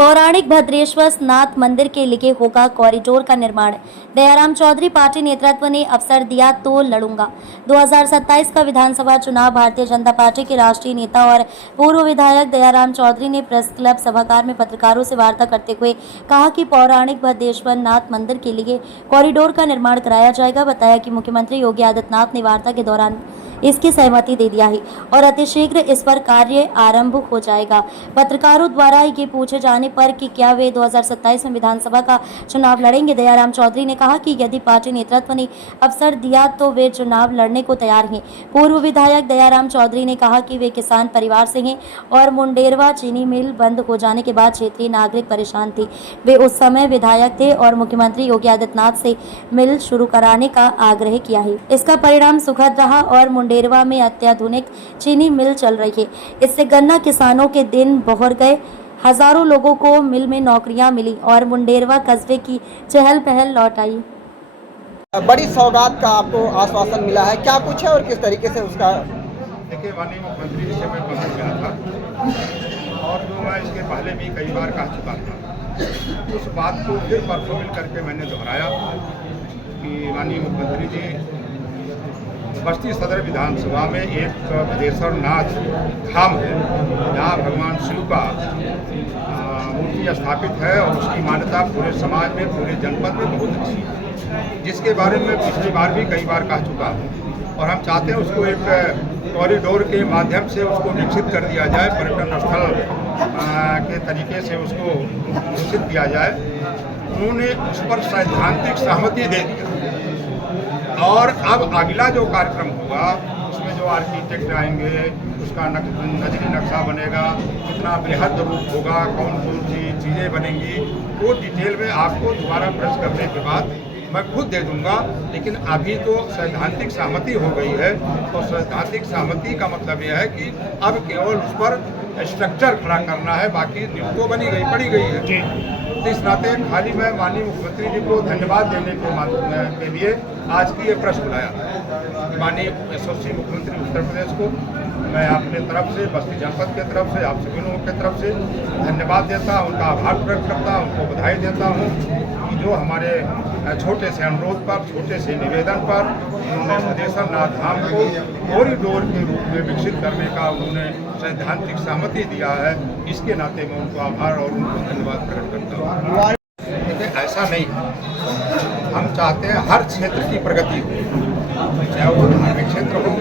पौराणिक भद्रेश्वर नाथ मंदिर के लिए होगा कॉरिडोर का निर्माण। दयाराम चौधरी पार्टी नेतृत्व ने अवसर दिया तो लड़ूंगा। 2027 का विधानसभा चुनाव भारतीय जनता पार्टी के राष्ट्रीय नेता और पूर्व विधायक दयाराम चौधरी ने प्रेस क्लब सभागार में पत्रकारों से वार्ता करते हुए कहा कि पौराणिक भद्रेश्वर नाथ मंदिर के लिए कॉरिडोर का निर्माण कराया जाएगा। बताया कि मुख्यमंत्री योगी आदित्यनाथ ने वार्ता के दौरान इसकी सहमति दे दिया है और अतिशीघ्र इस पर कार्य आरंभ हो जाएगा। पत्रकारों द्वारा ये पूछे जाने पर कि क्या वे 2027 में विधानसभा का चुनाव लड़ेंगे, दयाराम चौधरी ने कहा कि यदि पार्टी नेतृत्व ने अवसर दिया तो वे चुनाव लड़ने को तैयार हैं। पूर्व विधायक दयाराम चौधरी ने कहा कि वे किसान परिवार से हैं और मुंडेरवा चीनी मिल बंद हो जाने के बाद क्षेत्रीय नागरिक परेशान थे। वे उस समय विधायक थे और मुख्यमंत्री योगी आदित्यनाथ से मिल शुरू कराने का आग्रह किया है। इसका परिणाम सुखद रहा और मुंडेरवा में अत्याधुनिक चीनी मिल चल रही है। इससे गन्ना किसानों के दिन बहुर गए, हजारों लोगों को मिल में नौकरियां मिली और मुंडेरवा कस्बे की चहल पहल लौट आई। बड़ी सौगात का आपको आश्वासन मिला है, क्या कुछ है और किस तरीके से उसका? देखिए, माननीय मुख्यमंत्री जी से मैं पहुँच गया था और जो मैं इसके पहले भी कई बार कह चुका था, उस बात को फिर परफॉर्म करके मैंने दोहराया कि माननीय मुख्यमंत्री जी बस्ती सदर विधानसभा में एक भद्रेश्वर नाथ धाम है जहाँ भगवान शिव का मूर्ति स्थापित है और उसकी मान्यता पूरे समाज में, पूरे जनपद में बहुत अच्छी है, जिसके बारे में पिछली बार भी कई बार कह चुका हूँ। और हम चाहते हैं उसको एक कॉरिडोर के माध्यम से उसको विकसित कर दिया जाए, पर्यटन स्थल के तरीके से उसको विकसित किया जाए। उन्होंने उस पर सैद्धांतिक सहमति दे दी और अब अगला जो कार्यक्रम होगा उसमें जो आर्किटेक्ट आएंगे, उसका नजरी नक्शा बनेगा, कितना बृहद रूप होगा, कौन कौन सी चीज़ें बनेंगी, वो डिटेल में आपको दोबारा प्रेस करने के बाद मैं खुद दे दूंगा। लेकिन अभी तो सैद्धांतिक सहमति हो गई है, तो सैद्धांतिक सहमति का मतलब यह है कि अब केवल उस पर स्ट्रक्चर खड़ा करना है, बाकी नींव तो बनी गई, पड़ी गई है। तो इस नाते खाली मैं माननीय मुख्यमंत्री जी को धन्यवाद देने के लिए आज की ये प्रेस बुलाया। माननीय यशस्वी मुख्यमंत्री उत्तर प्रदेश को मैं अपने तरफ से, बस्ती जनपद के तरफ से, आप सभी लोगों की तरफ से धन्यवाद देता हूँ, उनका आभार प्रकट करता हूँ, उनको बधाई देता हूँ कि जो हमारे छोटे से अनुरोध पर, छोटे से निवेदन पर उन्होंने भद्रेश्वर नाथ धाम को कॉरिडोर के रूप में विकसित करने का उन्होंने सैद्धांतिक सहमति दिया है। इसके नाते मैं उनको आभार और उनको धन्यवाद प्रकट करता हूँ। देखिए, ऐसा नहीं है, हम चाहते हैं हर क्षेत्र की प्रगति हो, चाहे वो धार्मिक क्षेत्र हो,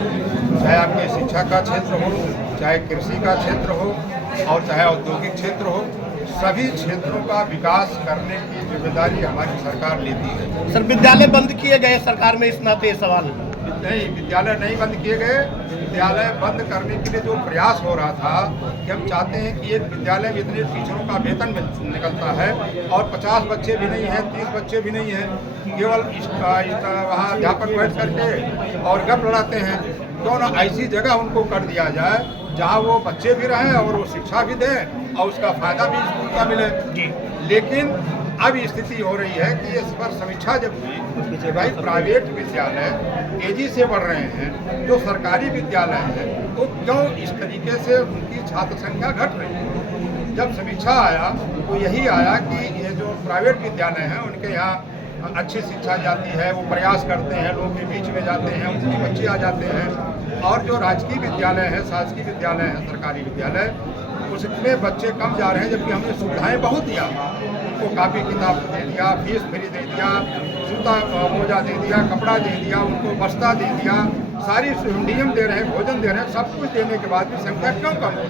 चाहे आपके शिक्षा का क्षेत्र हो, चाहे कृषि का क्षेत्र हो और चाहे औद्योगिक क्षेत्र हो, सभी क्षेत्रों का विकास करने की जिम्मेदारी हमारी सरकार लेती है। सर, विद्यालय बंद किए गए सरकार में, इस नाते सवाल नहीं, विद्यालय नहीं बंद किए गए। विद्यालय बंद करने के लिए जो प्रयास हो रहा था कि हम चाहते हैं कि एक विद्यालय में इतने टीचरों का वेतन निकलता है और 50 बच्चे भी नहीं हैं, 30 बच्चे भी नहीं हैं, केवल वहाँ अध्यापक बैठ करके और गप लड़ाते हैं। क्यों ना ऐसी जगह उनको कर दिया जाए जहाँ वो बच्चे भी रहें और वो शिक्षा भी दें और उसका फायदा भी स्कूल का मिले। लेकिन अब स्थिति हो रही है कि इस पर समीक्षा जब हुई कि भाई प्राइवेट विद्यालय तेजी से बढ़ रहे हैं, जो सरकारी विद्यालय हैं तो क्यों इस तरीके से उनकी छात्र संख्या घट रही है। जब समीक्षा आया तो यही आया कि ये जो प्राइवेट विद्यालय हैं उनके यहाँ अच्छी शिक्षा जाती है, वो प्रयास करते हैं, लोगों के बीच में जाते हैं, उनके बच्चे आ जाते हैं। और जो राजकीय विद्यालय हैं, शासकीय विद्यालय हैं, सरकारी विद्यालय, उसमें बच्चे कम जा रहे हैं, जबकि हमने सुविधाएं बहुत दिया, उनको कापी किताब दे दिया, फीस फ्री दे दिया, जूता मोजा दे दिया, कपड़ा दे दिया, उनको बस्ता दे दिया, सारी नियम दे रहे हैं, भोजन दे रहे हैं, सब कुछ देने के बाद भी संख्या क्यों कम हो?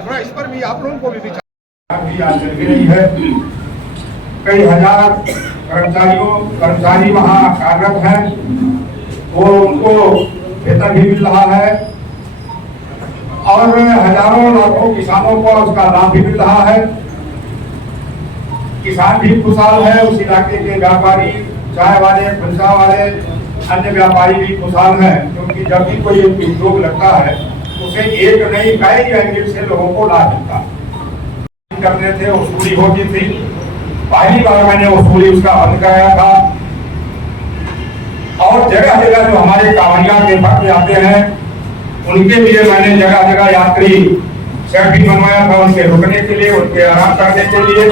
थोड़ा इस पर भी आप लोगों को भी विचार है। कई हजार कर्मचारी वहाँ कार्यरत हैं, वो उनको वेतन भी मिल रहा है और हजारों लाखों किसानों को उसका लाभ भी मिल रहा है। किसान भी खुशहाल है, उस इलाके के व्यापारी, चाय वाले, फुलसा वाले, अन्य व्यापारी भी खुशहाल हैं, क्योंकि जब भी कोई उद्योग लगता है उसे एक नहीं कई एंगल से लोगों को लाभ मिलता है। करने थे, वसूली होती थी, पहली बार मैंने वसूली उसका बंद कराया था और जगह जगह जो हमारे कांवड़िया के भक्त आते हैं उनके लिए मैंने जगह जगह यात्री शेड भी बनवाया था उनके रुकने के लिए, उनके आराम करने के लिए।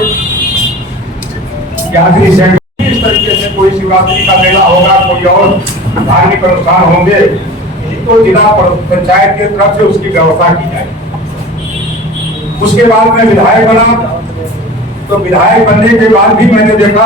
यात्री शेड इस तरीके से कोई शिवरात्रि का मेला होगा, कोई और धार्मिक अनुष्ठान होंगे तो जिला पंचायत की तरफ से उसकी व्यवस्था की जाए। उसके बाद मैं विधायक बना, तो विधायक बनने के बाद भी मैंने देखा